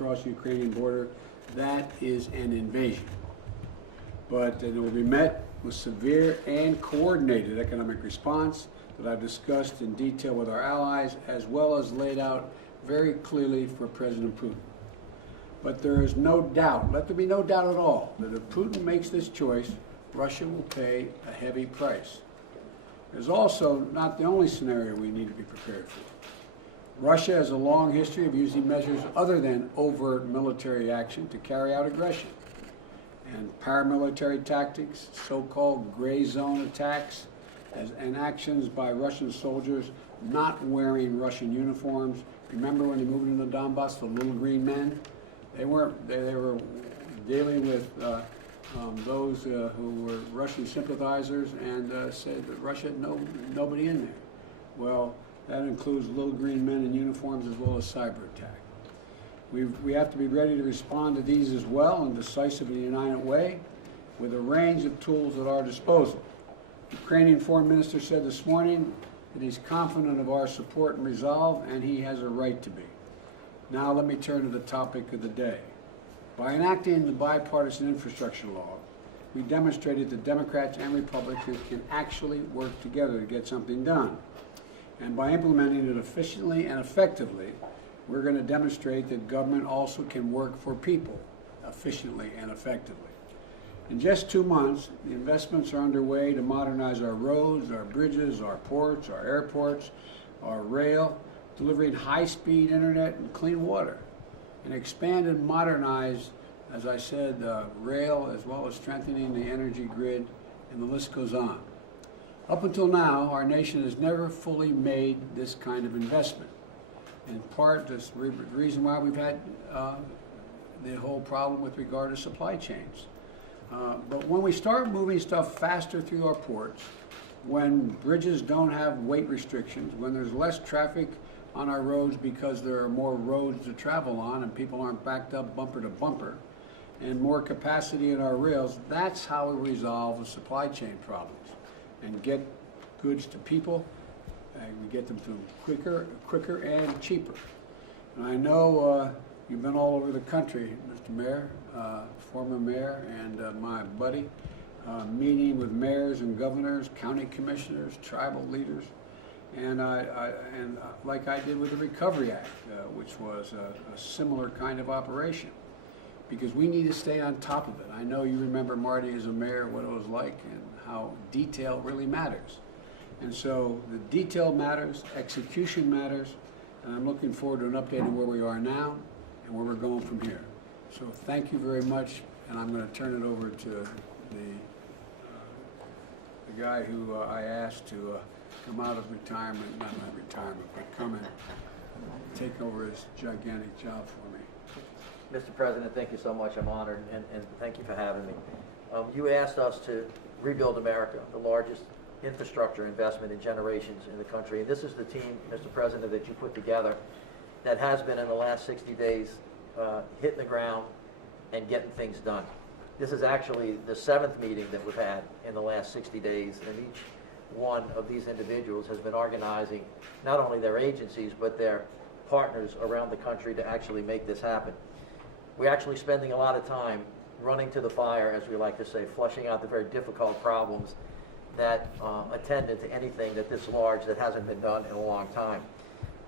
across the Ukrainian border, that is an invasion. But it will be met with severe and coordinated economic response that I've discussed in detail with our allies, as well as laid out very clearly for President Putin. But there is no doubt, let there be no doubt at all, that if Putin makes this choice, Russia will pay a heavy price. There's also not the only scenario we need to be prepared for. Russia has a long history of using measures other than overt military action to carry out aggression. And paramilitary tactics, so-called gray zone attacks, and actions by Russian soldiers not wearing Russian uniforms. Remember when they moved into Donbass, the little green men? They were dealing with those who were Russian sympathizers and said that Russia had nobody in there. Well, that includes little green men in uniforms as well as cyber attack. We have to be ready to respond to these as well in a decisive and united way with a range of tools at our disposal. The Ukrainian Foreign Minister said this morning that he's confident of our support and resolve, and he has a right to be. Now let me turn to the topic of the day. By enacting the Bipartisan Infrastructure Law, we demonstrated that Democrats and Republicans can actually work together to get something done. And by implementing it efficiently and effectively, we're going to demonstrate that government also can work for people efficiently and effectively. In just 2 months, the investments are underway to modernize our roads, our bridges, our ports, our airports, our rail, delivering high-speed internet and clean water, and expand and modernize, as I said, rail, as well as strengthening the energy grid, and the list goes on. Up until now, our nation has never fully made this kind of investment. In part, this the reason why we've had the whole problem with regard to supply chains. But when we start moving stuff faster through our ports, when bridges don't have weight restrictions, when there's less traffic on our roads because there are more roads to travel on and people aren't backed up bumper to bumper, and more capacity in our rails, that's how we resolve the supply chain problems and get goods to people, and we get them to them quicker and cheaper. And I know you've been all over the country, Mr. Mayor, former mayor, and my buddy, meeting with mayors and governors, county commissioners, tribal leaders, and like I did with the Recovery Act, which was a similar kind of operation, because we need to stay on top of it. I know you remember Marty as a mayor, what it was like, and how detail really matters. And so the detail matters, execution matters, and I'm looking forward to an update on where we are now and where we're going from here. So thank you very much, and I'm going to turn it over to the guy who I asked to come out of retirement, not retirement, but come and take over his gigantic job for me. Mr. President, thank you so much. I'm honored, and thank you for having me. You asked us to rebuild America, the largest infrastructure investment in generations in the country. And this is the team, Mr. President, that you put together that has been in the last 60 days hitting the ground and getting things done. This is actually the 7th meeting that we've had in the last 60 days, and each one of these individuals has been organizing not only their agencies, but their partners around the country to actually make this happen. We're actually spending a lot of time running to the fire, as we like to say, flushing out the very difficult problems that attended to anything that this large that hasn't been done in a long time.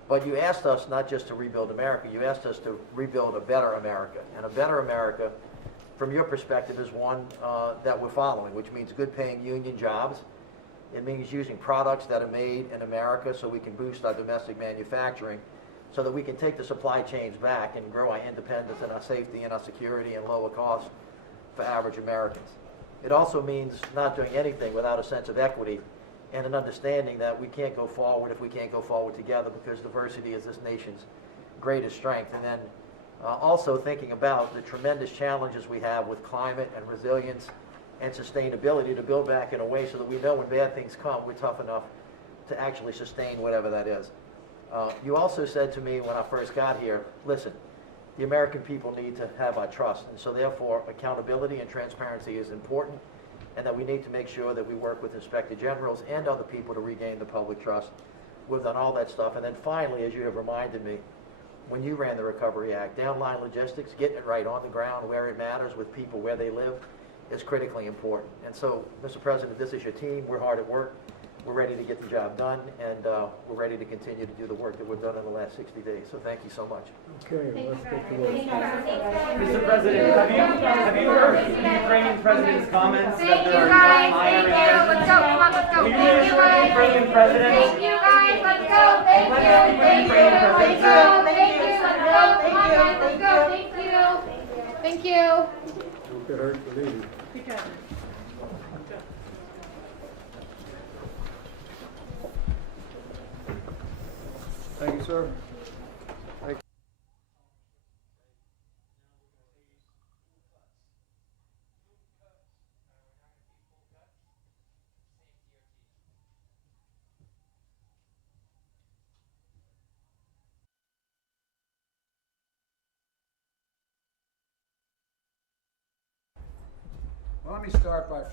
But you asked us not just to rebuild America, you asked us to rebuild a better America. And a better America, from your perspective, is one that we're following, which means good paying union jobs. It means using products that are made in America so we can boost our domestic manufacturing, so that we can take the supply chains back and grow our independence and our safety and our security and lower costs for average Americans. It also means not doing anything without a sense of equity and an understanding that we can't go forward if we can't go forward together, because diversity is this nation's greatest strength. And then also thinking about the tremendous challenges we have with climate and resilience and sustainability to build back in a way so that we know when bad things come, we're tough enough to actually sustain whatever that is. You also said to me when I first got here, listen, the American people need to have our trust, and so therefore accountability and transparency is important, and that we need to make sure that we work with inspector generals and other people to regain the public trust. We've done all that stuff. And then finally, as you have reminded me, when you ran the Recovery Act. Downline logistics, getting it right on the ground where it matters with people where they live is critically important. And so, Mr. President, this is your team. We're hard at work. We're ready to get the job done, and we're ready to continue to do the work that we've done in the last 60 days. So thank you so much. Okay, let's get to work. Mr. President, have you heard the Ukrainian president's comments that Thank there you are guys, no thank higher you, let's go, come on, let's go, Will you thank you reassure the guys. Ukrainian president? Thank you guys, let's go, thank you, thank you, let's go, thank you, let's go, come on guys, let's go, thank you. Thank you. Don't get hurt for leaving. Thank you, sir. Well, let me start by